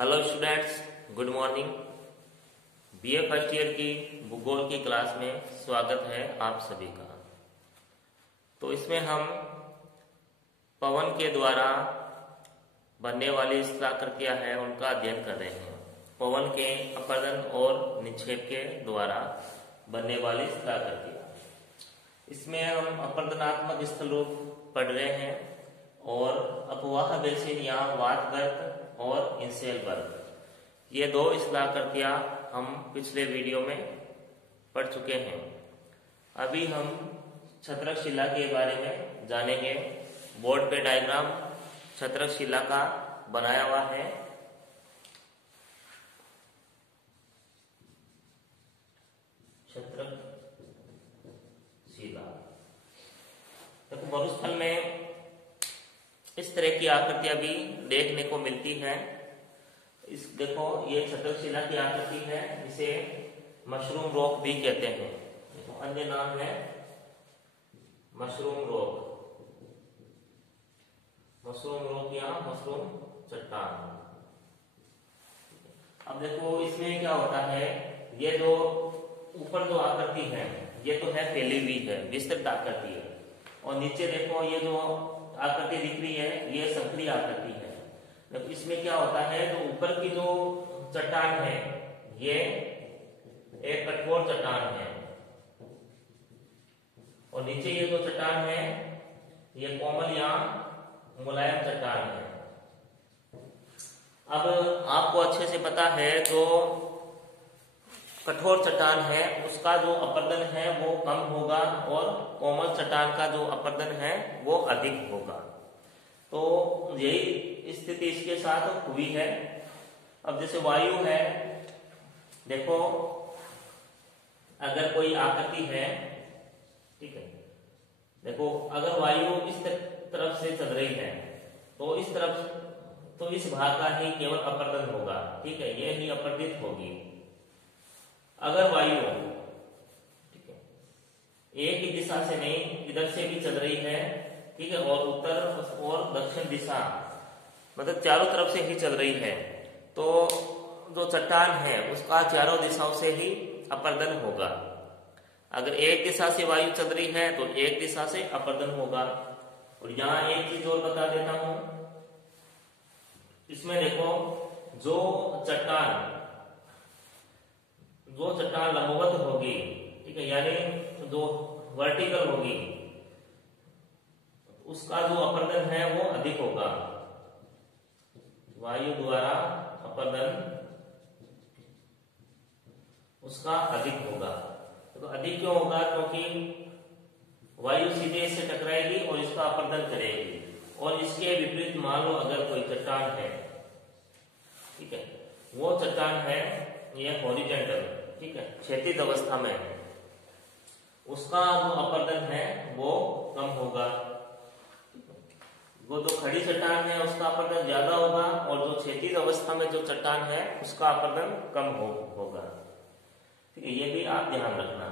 Hello students, good morning. BA first year की भूगोल की क्लास में स्वागत है आप सभी का। तो इसमें हम पवन के द्वारा बनने वाली स्थलाकृतियां हैं उनका अध्ययन कर रहे हैं। पवन के अपरदन और निक्षेप के द्वारा बनने वाली स्थलाकृतियां, इसमें हम अपरदनात्मक स्थलरूप पढ़ रहे हैं और अपवाह बेसिन या वातगर्त और इंसेल वर्ग, ये दो स्थलाकृतियां हम पिछले वीडियो में पढ़ चुके हैं। अभी हम छत्रक शिला के बारे में जानेंगे। बोर्ड पे डायग्राम छत्रक शिला का बनाया हुआ है। छत्रक शिला देखो, मरुस्थल में इस तरह की आकृतियां भी देखने को मिलती है। इस देखो, ये छत्रक शिला की आकृति है, इसे मशरूम रॉक भी कहते हैं। देखो, अन्य नाम है मशरूम रॉक, मशरूम रॉक या मशरूम चट्टान। अब देखो, इसमें क्या होता है, ये जो ऊपर जो आकृति है ये तो है फैली हुई है, विस्तृत आकृति है, और नीचे देखो ये जो आकृति दिख रही है ये सक्रिय आकृति है। तो इसमें क्या होता है, जो ऊपर की जो चट्टान है ये एक कठोर चट्टान है, और नीचे ये जो चट्टान है ये कोमल या मुलायम चट्टान है। अब आपको अच्छे से पता है, जो कठोर चट्टान है उसका जो अपरदन है वो कम होगा और कोमल चट्टान का जो अपरदन है वो अधिक होगा। तो यही स्थिति इसके साथ हुई है। अब जैसे वायु है, देखो अगर कोई आकृति है, ठीक है, देखो अगर वायु इस तरफ से चल रही है तो इस तरफ, तो इस भाग का ही केवल अपरदन होगा, ठीक है, ये ही अपरदित होगी। अगर वायु, ठीक है, एक ही दिशा से नहीं इधर से भी चल रही है, ठीक है, और उत्तर और दक्षिण दिशा मतलब चारों तरफ से ही चल रही है, तो जो चट्टान है उसका चारों दिशाओं से ही अपरदन होगा। अगर एक दिशा से वायु चल रही है तो एक दिशा से अपरदन होगा। और यहां एक चीज और बता देता हूं, इसमें देखो जो चट्टान लंबवत होगी, ठीक है, यानी जो वर्टिकल होगी, उसका जो अपरदन है वो अधिक होगा। वायु द्वारा अपरदन उसका अधिक होगा। तो अधिक क्यों होगा, क्योंकि वायु सीधे इससे टकराएगी और इसका अपरदन करेगी। और इसके विपरीत मान लो अगर कोई चट्टान है, ठीक है, वो चट्टान है ये हॉरिजॉन्टल, ठीक है, क्षैतिज अवस्था में है, उसका जो अपरदन है वो कम होगा। वो जो खड़ी चट्टान है उसका अपरदन ज्यादा होगा, और जो क्षैतिज अवस्था में जो चट्टान है उसका अपरदन कम होगा, ठीक है, ये भी आप ध्यान रखना।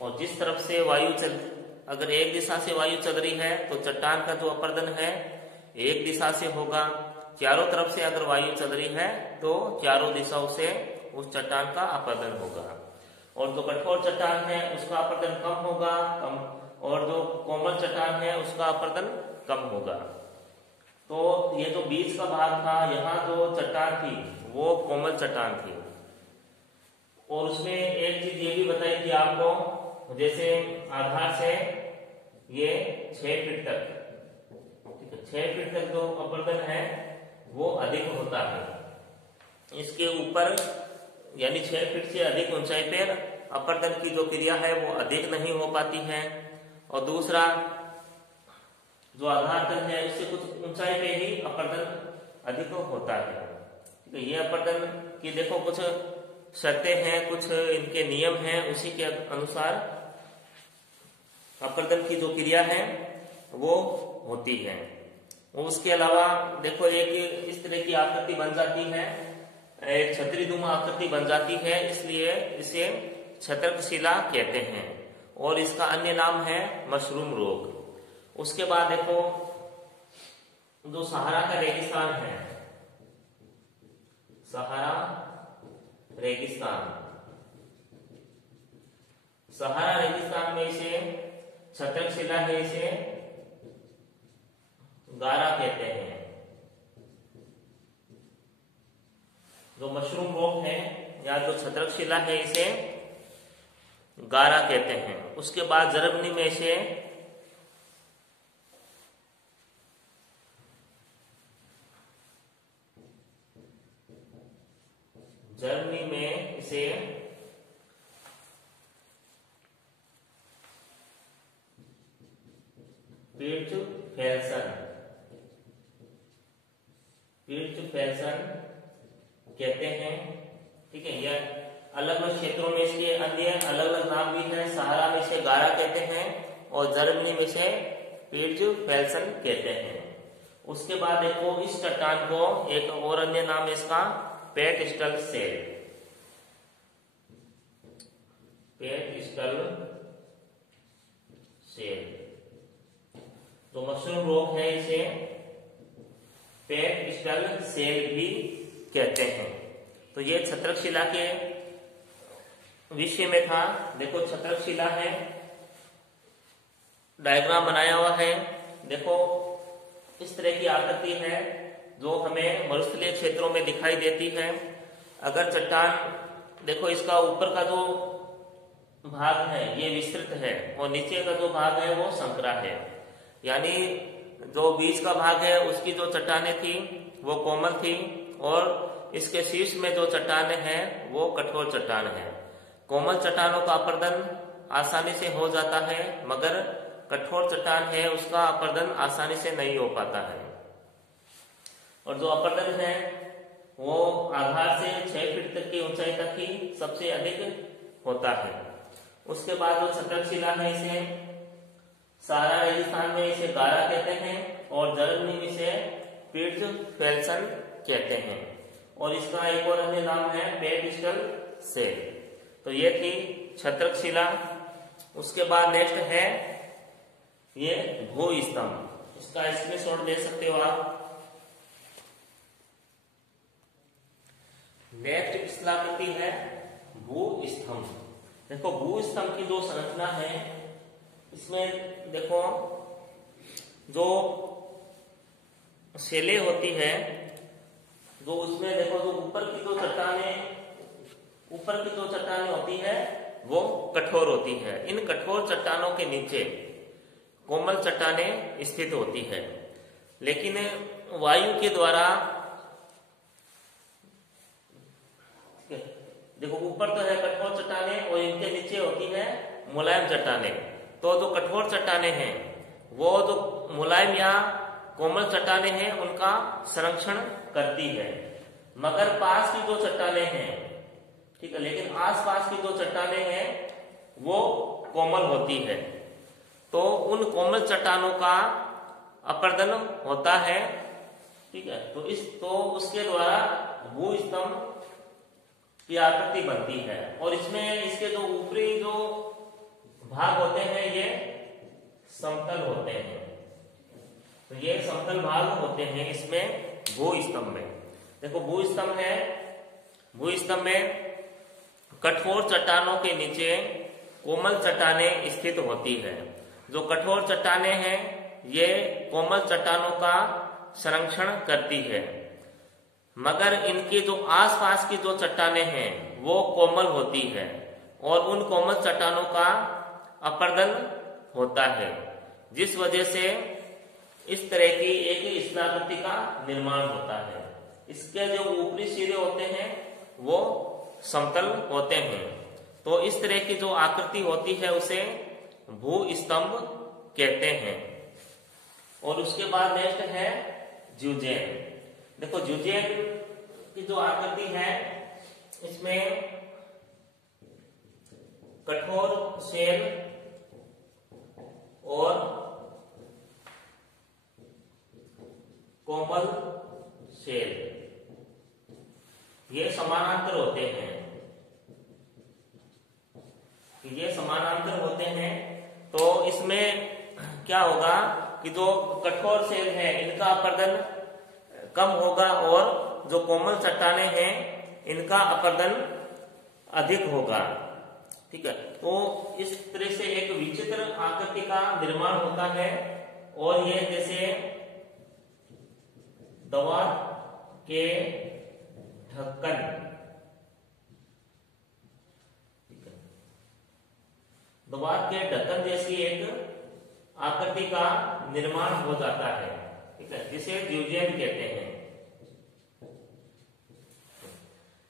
और जिस तरफ से वायु चल, अगर एक दिशा से वायु चल रही है तो चट्टान का जो अपरदन है एक दिशा से होगा। चारों तरफ से अगर वायु चल रही है तो चारों दिशाओं से उस चट्टान का अपरदन होगा। और जो कठोर चट्टान है उसका अपरदन कम होगा, और जो कोमल चट्टान है उसका अपरदन कम होगा। तो ये जो बीच का भाग था, यहाँ जो चट्टान थी वो कोमल चट्टान थी। और उसमें एक चीज ये भी बताई थी आपको, जैसे आधार से ये 6 फीट तक, ठीक है, 6 फीट तक जो अपरदन है वो अधिक होता है। इसके ऊपर यानी 6 फीट से अधिक ऊंचाई पर अपरदन की जो क्रिया है वो अधिक नहीं हो पाती है। और दूसरा, जो आधार तल है उससे कुछ ऊंचाई पे ही अपरदन अधिक होता है, ठीक है। ये अपरदन की देखो कुछ शर्तें हैं, कुछ इनके नियम हैं, उसी के अनुसार अपरदन की जो क्रिया है वो होती है। और उसके अलावा देखो एक इस तरह की आकृति बन जाती है, एक छतरीनुमा आकृति बन जाती है, इसलिए इसे छत्रक शिला कहते हैं। और इसका अन्य नाम है मशरूम रॉक। उसके बाद देखो जो सहारा का रेगिस्तान है, सहारा रेगिस्तान। सहारा रेगिस्तान में इसे छत्रक शिला है, इसे गारा कहते हैं। जो मशरूम रॉक है या जो छत्रक शिला है इसे गारा कहते हैं। उसके बाद जर्मनी में इसे पिर्चफेल्सन कहते हैं। ठीक है, यह अलग अलग क्षेत्रों में इसके अन्य अलग अलग नाम भी है। सहारा में इसे गारा कहते हैं और जर्मनी में इसे पिर्चफेल्सन कहते हैं। उसके बाद देखो इस चट्टान को एक और अन्य नाम है इसका पेटस्टल सेल। पेटस्टल सेल जो मशरूम रॉक है इसे पेटस्टल सेल भी कहते हैं। तो ये छत्रक शिला के विषय में था। देखो छत्रक शिला है, डायग्राम बनाया हुआ है। देखो इस तरह की आकृति है जो हमें मरुस्थलीय क्षेत्रों में दिखाई देती है। अगर चट्टान देखो इसका ऊपर का जो भाग है ये विस्तृत है और नीचे का जो भाग है वो संकरा है, यानी जो बीच का भाग है उसकी जो चट्टानें थी वो कोमल थी और इसके शीर्ष में जो चट्टानें हैं वो कठोर चट्टान है। कोमल चट्टानों का अपर्दन आसानी से हो जाता है मगर कठोर चट्टान है उसका अपर्दन आसानी से नहीं हो पाता है। और जो अपर्दन है वो आधार से 6 फीट तक की ऊंचाई तक ही सबसे अधिक होता है। उसके बाद जो छत्रक शिला है इसे सहारा रेगिस्तान में इसे गारा कहते हैं और जर्मनी में इसे पिर्चफेल्सन कहते हैं और इसका एक और अन्य नाम है पेटस्टल सेल। तो ये थी छत्रक शिला। उसके बाद नेक्स्ट है ये भूस्तंभ। इसका स्क्रीनशॉट ले सकते हो आप। नेक्स्ट शिलाकृति है भूस्तंभ। देखो भूस्तंभ की जो संरचना है इसमें देखो जो सेले होती है जो उसमें देखो जो ऊपर की जो चट्टानें होती है वो कठोर होती है। इन कठोर चट्टानों के नीचे कोमल चट्टानें स्थित होती है, लेकिन वायु के द्वारा देखो ऊपर तो है कठोर चट्टानें और इनके नीचे होती है मुलायम चट्टानें। तो जो कठोर चट्टानें हैं वो जो मुलायम या कोमल चट्टानें हैं उनका संरक्षण करती है, मगर पास की जो चट्टानें हैं ठीक है, लेकिन आसपास की जो चट्टानें हैं वो कोमल होती है। तो उन कोमल चट्टानों का अपर्दन होता है। ठीक है, तो उसके द्वारा भूस्तंभ की आकृति बनती है और इसमें इसके जो ऊपरी जो भाग होते हैं ये समतल होते हैं। तो ये समतल भाग होते हैं इसमें भूस्तंभ में। देखो भूस्तंभ है, भूस्तंभ में कठोर चट्टानों के नीचे कोमल चट्टानें स्थित होती है। जो कठोर चट्टानें हैं ये कोमल चट्टानों का संरक्षण करती है, मगर इनके जो आसपास की जो चट्टानें हैं वो कोमल होती है और उन कोमल चट्टानों का अपर्दन होता है, जिस वजह से इस तरह की एक शिलाकृति का निर्माण होता है। इसके जो ऊपरी सिरे होते हैं वो समतल होते हैं। तो इस तरह की जो आकृति होती है उसे भूस्तंभ कहते हैं। और उसके बाद नेक्स्ट है ज्यूजेन। देखो ज्यूजेन की जो आकृति है इसमें कठोर सेल और कोमल सेल ये समानांतर होते हैं। ये समानांतर होते हैं तो इसमें क्या होगा कि जो कठोर सेल है इनका अपर्दन कम होगा और जो कोमल चट्टाने हैं इनका अपर्दन अधिक होगा। ठीक है, तो इस तरह से एक विचित्र आकृति का निर्माण होता है और ये जैसे दवा के ढक्कन, दवा के ढक्कन जैसी एक आकृति का निर्माण हो जाता है। ठीक है, जिसे ड्यूजेन कहते हैं।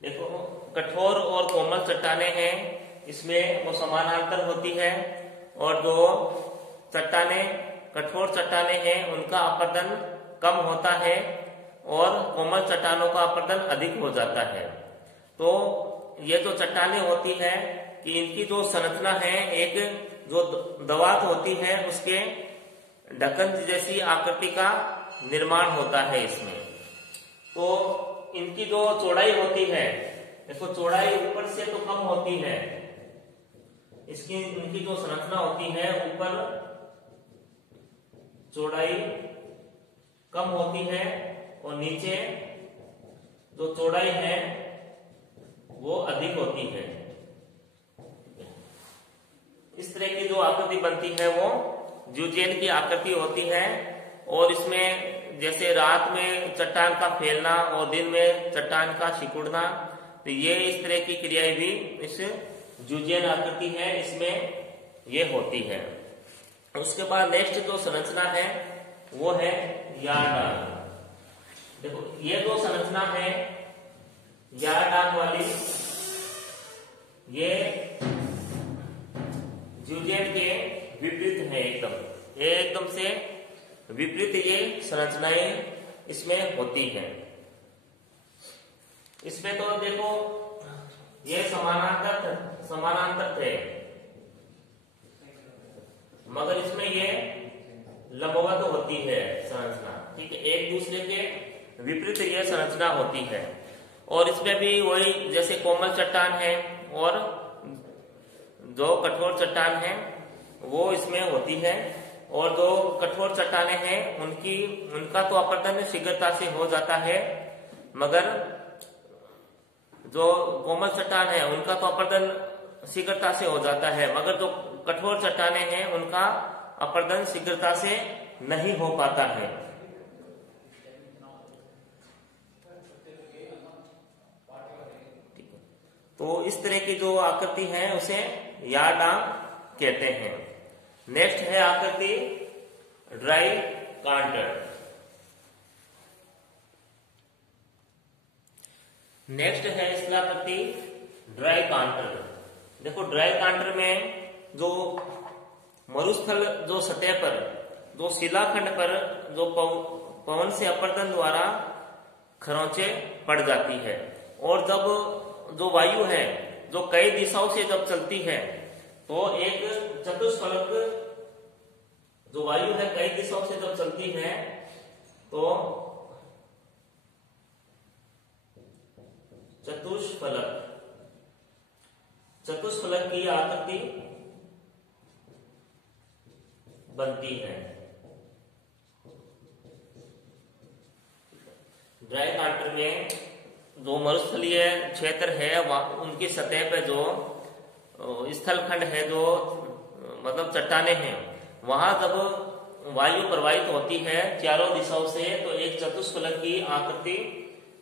देखो, कठोर और कोमल चट्टाने हैं, इसमें वो समानांतर होती है और जो चट्टाने कठोर चट्टाने हैं उनका अपर्दन कम होता है और कोमल चट्टानों का अपर्दन अधिक हो जाता है। तो ये जो चट्टाने होती है कि इनकी जो संरचना है, एक जो दवात होती है उसके ढक्कन जैसी आकृति का निर्माण होता है इसमें। तो इनकी जो चौड़ाई होती है, देखो चौड़ाई ऊपर से तो कम होती है, इसकी इनकी जो संरचना होती है ऊपर चौड़ाई कम होती है और नीचे जो चौड़ाई है वो अधिक होती है। इस तरह की जो आकृति बनती है वो ड्यूजेन की आकृति होती है और इसमें जैसे रात में चट्टान का फैलना और दिन में चट्टान का सिकुड़ना, तो ये इस तरह की क्रियाएं भी इस ड्यूजेन आकृति है इसमें ये होती है। उसके बाद नेक्स्ट जो संरचना है वो है यार्डान। देखो, ये जो संरचना है यार्डान वाली, ये ड्यूजेन के विपरीत है, एकदम से विपरीत ये संरचनाएं इसमें होती हैं। इसमें तो देखो ये समानांतर थे, मगर इसमें ये लंबवत होती है संरचना। ठीक है, एक दूसरे के विपरीत ये संरचना होती है और इसमें भी वही जैसे कोमल चट्टान है और जो कठोर चट्टान है वो इसमें होती है और जो कठोर चट्टाने हैं उनका तो अपर्दन शीघ्रता से हो जाता है, मगर जो कोमल चट्टान है उनका तो अपर्दन शीघ्रता से हो जाता है, मगर जो कठोर चट्टाने हैं उनका अपर्दन शीघ्रता से नहीं हो पाता है। तो इस तरह की जो आकृति है उसे यार्डान कहते हैं। नेक्स्ट है आकृति ड्राई कांटर। नेक्स्ट है इसकी आकृति ड्राई कांटर। देखो, ड्राई कांटर में जो मरुस्थल जो सतह पर जो शिलाखंड पर जो पवन से अपर्दन द्वारा खरोंचे पड़ जाती है और जब जो वायु है जो कई दिशाओं से जब चलती है तो एक चतुष्फलक, जो वायु है कई दिशाओं से जब चलती है तो चतुष्फलक की आकृति बनती है। ड्राई कांटर में जो मरुस्थलीय क्षेत्र है उनकी सतह पे जो स्थलखंड है, जो मतलब चट्टाने हैं, वहां जब वायु प्रवाहित होती है चारों दिशाओं से तो एक चतुष्फलक की आकृति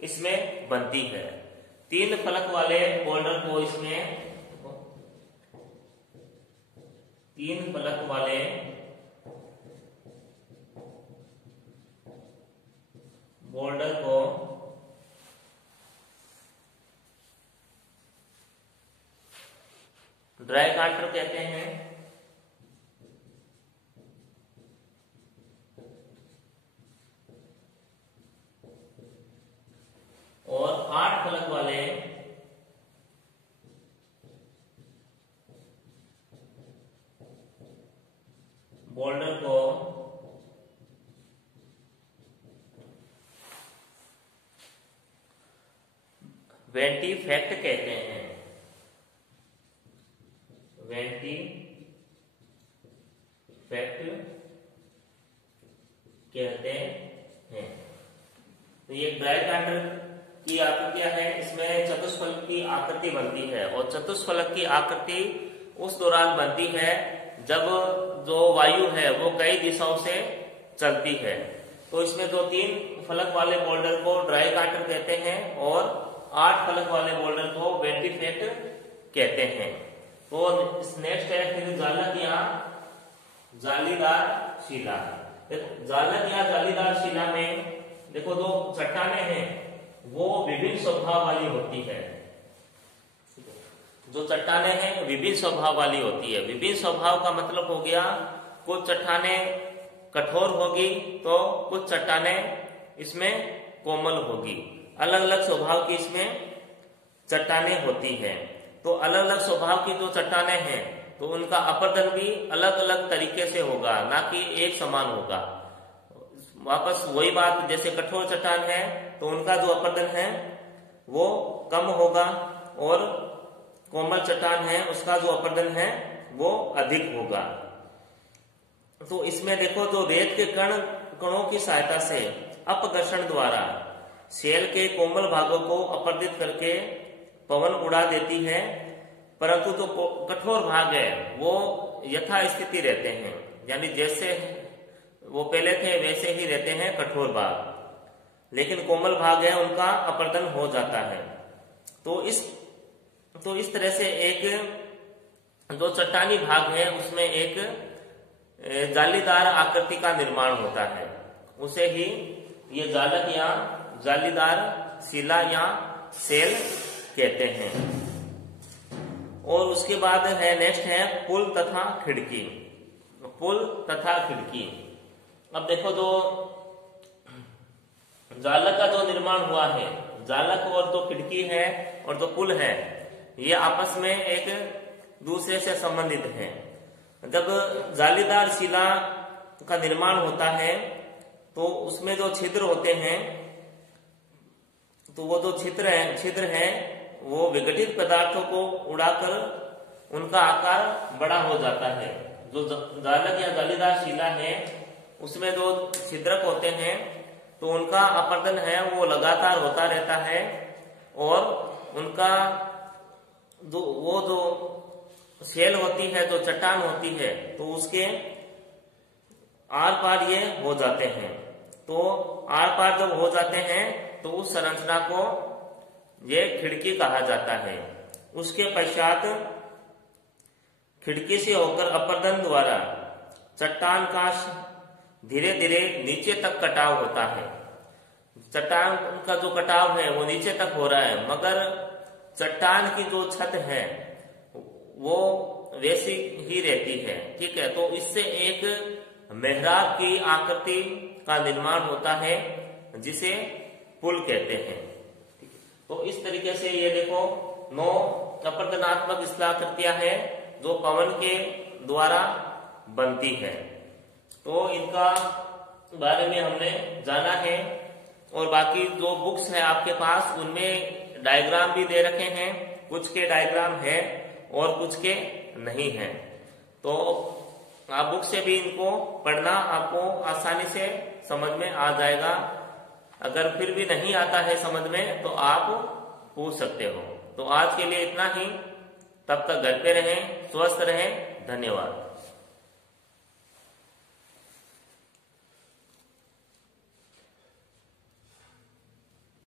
इसमें बनती है। 3 फलक वाले बोल्डर को इसमें 3 फलक वाले बोल्डर को ड्राई कांटर कहते हैं। और 8 फलक वाले बोल्डर को वेंटीफैक्ट कहते हैं। वेंटीफैक्ट कहते हैं। तो ये ड्राई कांटर की आकृतियां है, इसमें चतुष्फलक की आकृति बनती है और चतुष्फलक की आकृति उस दौरान बनती है जब जो वायु है वो कई दिशाओं से चलती है। तो इसमें जो 3 फलक वाले बोल्डर को ड्राई कांटर कहते हैं और 8 फलक वाले बोल्डर को वेट्रीफेट कहते हैं। तो नेक्स्ट है फिर जालक या जालीदार शिला। जालक या जालीदार शिला में देखो जो चट्टानें हैं वो विभिन्न स्वभाव वाली होती है। जो चट्टानें हैं विभिन्न स्वभाव वाली होती है। विभिन्न स्वभाव का मतलब हो गया कुछ चट्टानें कठोर होगी तो कुछ चट्टानें इसमें कोमल होगी। अलग अलग स्वभाव की इसमें चट्टानें होती हैं। तो अलग अलग स्वभाव की जो चट्टानें हैं तो उनका अपरदन भी अलग अलग तरीके से होगा, ना कि एक समान होगा। वापस वही बात, जैसे कठोर चट्टान है तो उनका जो अपरदन है वो कम होगा और कोमल चट्टान है उसका जो अपरदन है वो अधिक होगा। तो इसमें देखो जो रेत के कणों की सहायता से अपघर्षण द्वारा शेल के कोमल भागों को अपरदित करके पवन उड़ा देती है, परंतु जो कठोर भाग है वो यथास्थिति रहते हैं, यानी जैसे वो पहले थे वैसे ही रहते हैं कठोर भाग, लेकिन कोमल भाग है उनका अपरदन हो जाता है। तो इस तरह से एक जो चट्टानी भाग है उसमें एक जालीदार आकृति का निर्माण होता है, उसे ही ये जालक या जालीदार शिला या सेल कहते हैं। और उसके बाद है नेक्स्ट है पुल तथा खिड़की। पुल तथा खिड़की, अब देखो जो जालक का जो निर्माण हुआ है, जालक और जो खिड़की है और जो पुल है ये आपस में एक दूसरे से संबंधित हैं। जब जालीदार शिला का निर्माण होता है तो उसमें जो छिद्र होते हैं तो वो जो छिद्र है वो विघटित पदार्थों को उड़ाकर उनका आकार बड़ा हो जाता है। जो जालक या जालीदार शिला है उसमें जो छिद्रक होते हैं तो उनका अपरदन है वो लगातार होता रहता है और उनका जो सेल होती है, जो चट्टान होती है, तो उसके आर पार ये हो जाते हैं। तो आर पार जब हो जाते हैं तो उस संरचना को ये खिड़की कहा जाता है। उसके पश्चात खिड़की से होकर अपरदन द्वारा चट्टान का धीरे धीरे नीचे तक कटाव होता है। चट्टान का जो कटाव है वो नीचे तक हो रहा है, मगर चट्टान की जो छत है वो वैसी ही रहती है। ठीक है, तो इससे एक मेहराब की आकृति का निर्माण होता है जिसे पुल कहते हैं। तो इस तरीके से ये देखो 9 अपरदनात्मक शिलाकृतियां हैं जो पवन के द्वारा बनती है। तो इनका बारे में हमने जाना है और बाकी जो बुक्स है आपके पास उनमें डायग्राम भी दे रखे हैं। कुछ के डायग्राम है और कुछ के नहीं है, तो आप बुक से भी इनको पढ़ना, आपको आसानी से समझ में आ जाएगा। अगर फिर भी नहीं आता है समझ में तो आप पूछ सकते हो। तो आज के लिए इतना ही, तब तक घर पे रहें, स्वस्थ रहें, धन्यवाद।